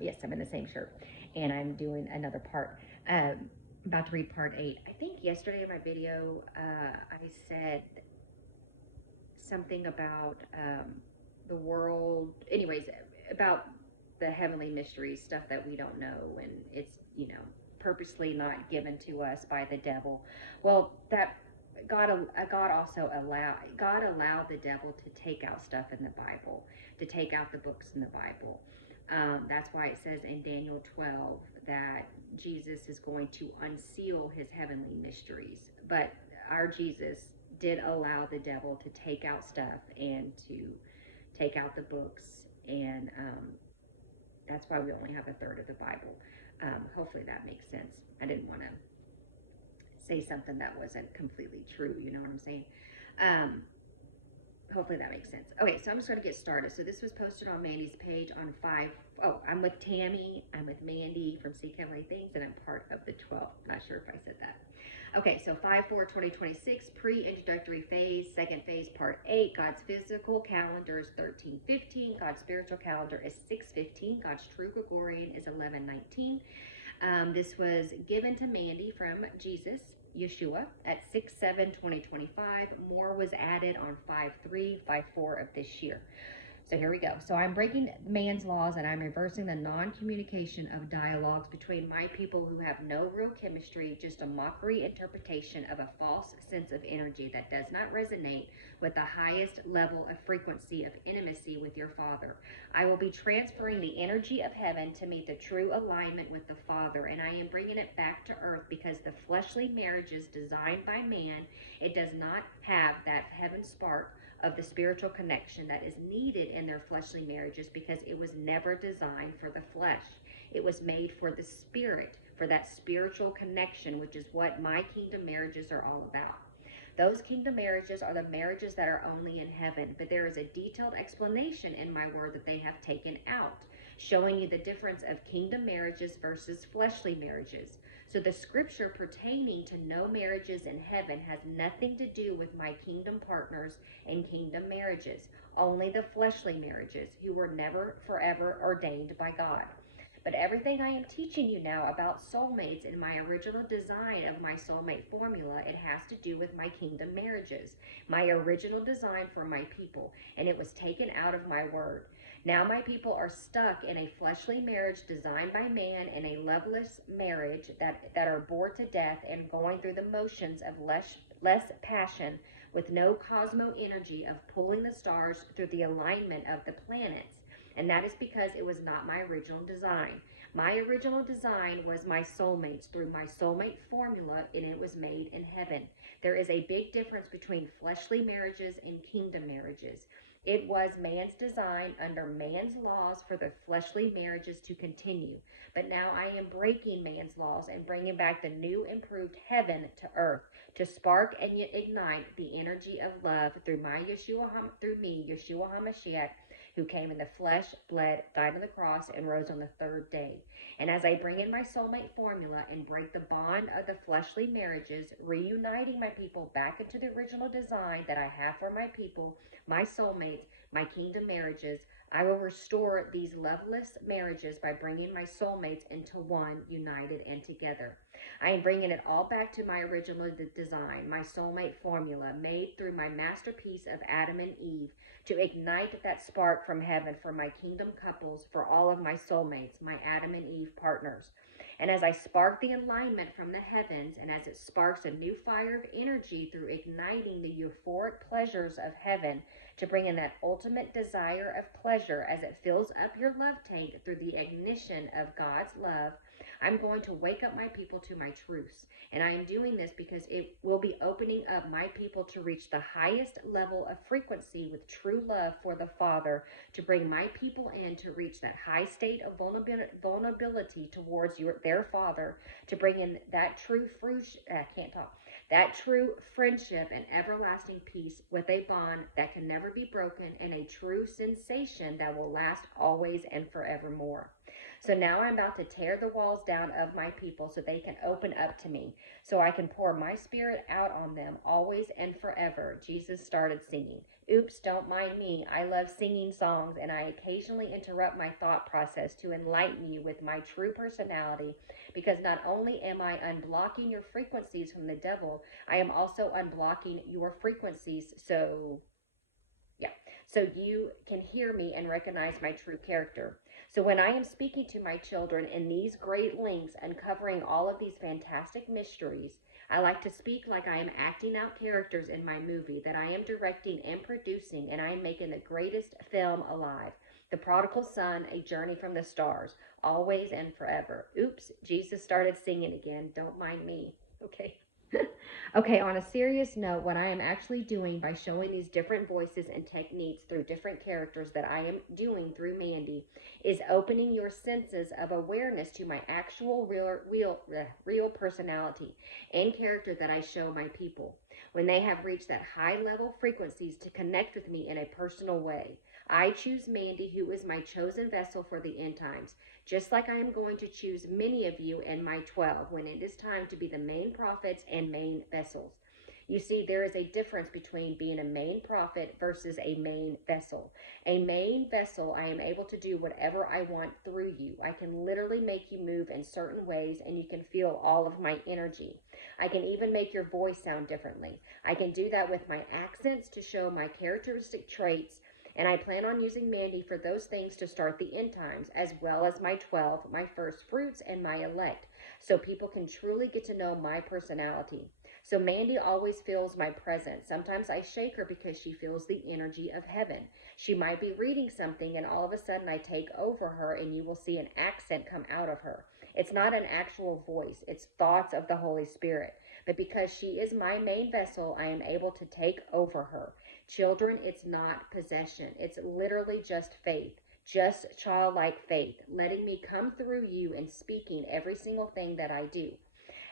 Yes, I'm in the same shirt, and I'm doing another part. About to read part 8. I think yesterday in my video, I said something about the world, anyways, about the heavenly mysteries, stuff that we don't know, and it's, purposely not given to us by the devil. Well, that God allowed the devil to take out stuff in the Bible, to take out the books in the Bible. That's why it says in Daniel 12 that Jesus is going to unseal his heavenly mysteries. But our Jesus did allow the devil to take out stuff and to take out the books, and that's why we only have a third of the Bible. Hopefully that makes sense. I didn't want to say something that wasn't completely true. You know what I'm saying? Um, Hopefully that makes sense. Okay, so I'm just going to get started. So this was posted on Mandy's page on 5. Oh, I'm with Tammy. I'm with Mandy from Seek Heavenly Things, and I'm part of the 12. Not sure if I said that. Okay, so 5/4/2026, pre-introductory phase, second phase, part 8. God's physical calendar is 13/15. God's spiritual calendar is 6/15. God's true Gregorian is 11/19. This was given to Mandy from Jesus, Yeshua, at 6/7/2025. More was added on 5/3/5/4 of this year. So here we go. So I'm breaking man's laws, and I'm reversing the non-communication of dialogues between my people who have no real chemistry, just a mockery interpretation of a false sense of energy that does not resonate with the highest level of frequency of intimacy with your Father. I will be transferring the energy of heaven to meet the true alignment with the Father, and I am bringing it back to earth because the fleshly marriages designed by man, it does not have that heaven spark of the spiritual connection that is needed in their fleshly marriages, because it was never designed for the flesh. It was made for the spirit, for that spiritual connection, which is what my kingdom marriages are all about. Those kingdom marriages are the marriages that are only in heaven, but there is a detailed explanation in my word that they have taken out, showing you the difference of kingdom marriages versus fleshly marriages. So the scripture pertaining to no marriages in heaven has nothing to do with my kingdom partners and kingdom marriages, only the fleshly marriages who were never forever ordained by God. But everything I am teaching you now about soulmates in my original design of my soulmate formula, it has to do with my kingdom marriages, my original design for my people, and it was taken out of my word. Now my people are stuck in a fleshly marriage designed by man, in a loveless marriage that are bored to death and going through the motions of less passion, with no cosmo energy of pulling the stars through the alignment of the planets. And that is because it was not my original design. My original design was my soulmates through my soulmate formula, and it was made in heaven. There is a big difference between fleshly marriages and kingdom marriages. It was man's design under man's laws for the fleshly marriages to continue. But now I am breaking man's laws and bringing back the new improved heaven to earth, to spark and yet ignite the energy of love through me, Yeshua HaMashiach, who came in the flesh, bled, died on the cross, and rose on the third day. And as I bring in my soulmate formula and break the bond of the fleshly marriages, reuniting my people back into the original design that I have for my people, my soulmates, my kingdom marriages, I will restore these loveless marriages by bringing my soulmates into one, united and together. I am bringing it all back to my original design, my soulmate formula, made through my masterpiece of Adam and Eve, to ignite that spark from heaven for my kingdom couples, for all of my soulmates, my Adam and Eve partners. And as I spark the alignment from the heavens, and as it sparks a new fire of energy through igniting the euphoric pleasures of heaven, to bring in that ultimate desire of pleasure as it fills up your love tank through the ignition of God's love, I'm going to wake up my people to my truths. And I am doing this because it will be opening up my people to reach the highest level of frequency with true love for the Father, to bring my people in to reach that high state of vulnerability towards their Father, to bring in that true that true friendship and everlasting peace with a bond that can never be broken, and a true sensation that will last always and forevermore. So now I'm about to tear the walls down of my people so they can open up to me, so I can pour my spirit out on them always and forever. Jesus started singing. Oops, don't mind me. I love singing songs, and I occasionally interrupt my thought process to enlighten you with my true personality, because not only am I unblocking your frequencies from the devil, I am also unblocking your frequencies yeah, so you can hear me and recognize my true character. So when I am speaking to my children in these great links, uncovering all of these fantastic mysteries, I like to speak like I am acting out characters in my movie that I am directing and producing, and I am making the greatest film alive. The Prodigal Son, A Journey from the Stars, always and forever. Oops, Jesus started singing again. Don't mind me. Okay. Okay, on a serious note, what I am actually doing by showing these different voices and techniques through different characters that I am doing through Mandy is opening your senses of awareness to my actual real personality and character that I show my people when they have reached that high level frequencies to connect with me in a personal way. I choose Mandy, who is my chosen vessel for the end times, just like I am going to choose many of you in my 12 when it is time to be the main prophets and main vessels. You see, there is a difference between being a main prophet versus a main vessel. A main vessel, I am able to do whatever I want through you. I can literally make you move in certain ways, and you can feel all of my energy. I can even make your voice sound differently. I can do that with my accents to show my characteristic traits, and I plan on using Mandy for those things to start the end times, as well as my 12, my first fruits, and my elect, so people can truly get to know my personality. So Mandy always feels my presence. Sometimes I shake her because she feels the energy of heaven. She might be reading something, and all of a sudden I take over her, and you will see an accent come out of her. It's not an actual voice, it's thoughts of the Holy Spirit. But because she is my main vessel, I am able to take over her. Children, it's not possession. It's literally just faith, just childlike faith, letting me come through you and speaking every single thing that I do.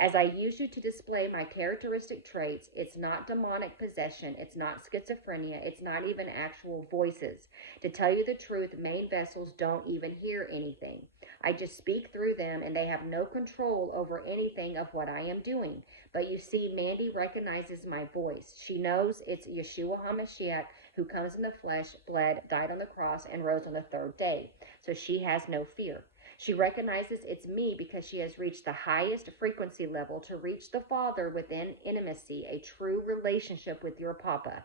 As I use you to display my characteristic traits, it's not demonic possession, it's not schizophrenia, it's not even actual voices. To tell you the truth, main vessels don't even hear anything. I just speak through them, and they have no control over anything of what I am doing. But you see, Mandy recognizes my voice. She knows it's Yeshua HaMashiach, who comes in the flesh, bled, died on the cross, and rose on the third day. So she has no fear. She recognizes it's me because she has reached the highest frequency level to reach the Father within intimacy, a true relationship with your Papa.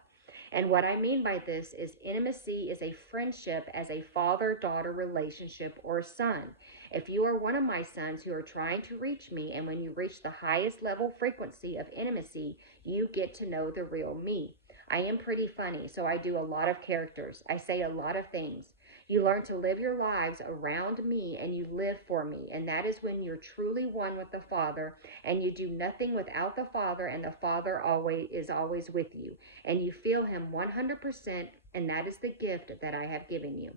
And what I mean by this is intimacy is a friendship as a father-daughter relationship or son. If you are one of my sons who are trying to reach me, and when you reach the highest level frequency of intimacy, you get to know the real me. I am pretty funny, so I do a lot of characters. I say a lot of things. You learn to live your lives around me, and you live for me. And that is when you're truly one with the Father, and you do nothing without the Father, and the Father is always with you. And you feel him 100%, and that is the gift that I have given you.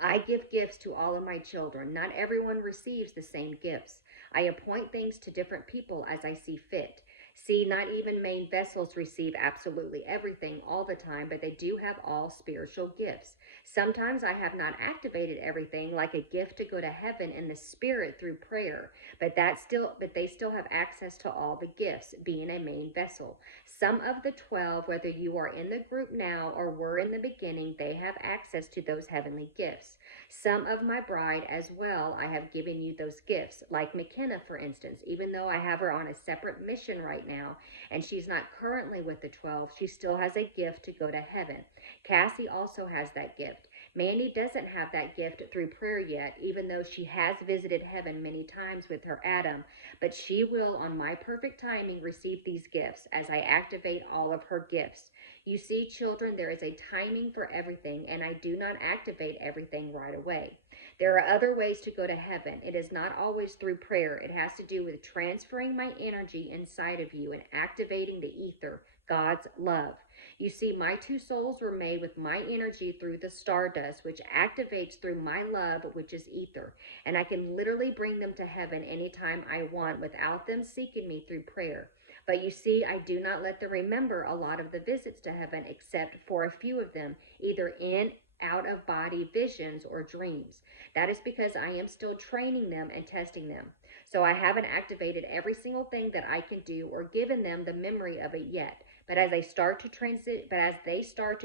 I give gifts to all of my children. Not everyone receives the same gifts. I appoint things to different people as I see fit. See, not even main vessels receive absolutely everything all the time, but they do have all spiritual gifts. Sometimes I have not activated everything, like a gift to go to heaven in the spirit through prayer, but they still have access to all the gifts, being a main vessel. Some of the 12, whether you are in the group now or were in the beginning, they have access to those heavenly gifts. Some of my bride as well, I have given you those gifts, like McKenna, for instance. Even though I have her on a separate mission right now, and she's not currently with the 12, she still has a gift to go to heaven. Cassie also has that gift. Mandy doesn't have that gift through prayer yet, even though she has visited heaven many times with her Adam, but she will, on my perfect timing, receive these gifts as I activate all of her gifts. You see, children, there is a timing for everything, and I do not activate everything right away. There are other ways to go to heaven. It is not always through prayer. It has to do with transferring my energy inside of you and activating the ether, God's love. You see, my two souls were made with my energy through the stardust, which activates through my love, which is ether. And I can literally bring them to heaven anytime I want without them seeking me through prayer. But you see, I do not let them remember a lot of the visits to heaven except for a few of them, either in out-of-body visions or dreams. That is because I am still training them and testing them. So I haven't activated every single thing that I can do or given them the memory of it yet. But as they start to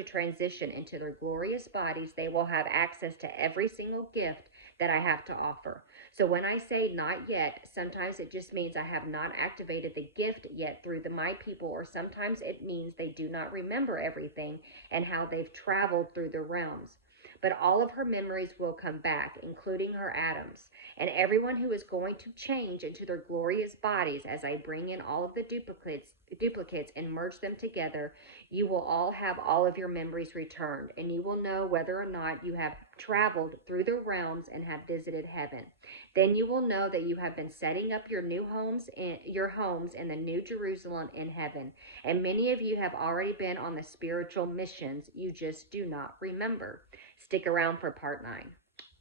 transition into their glorious bodies, they will have access to every single gift that I have to offer. So when I say not yet, sometimes it just means I have not activated the gift yet through my people, or sometimes it means they do not remember everything and how they've traveled through the realms. But all of her memories will come back, including her atoms. And everyone who is going to change into their glorious bodies, as I bring in all of the duplicates and merge them together, you will all have all of your memories returned, and you will know whether or not you have traveled through the realms and have visited heaven. Then you will know that you have been setting up your homes in the New Jerusalem in heaven. And many of you have already been on the spiritual missions. You just do not remember. Stick around for part 9.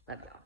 Love y'all.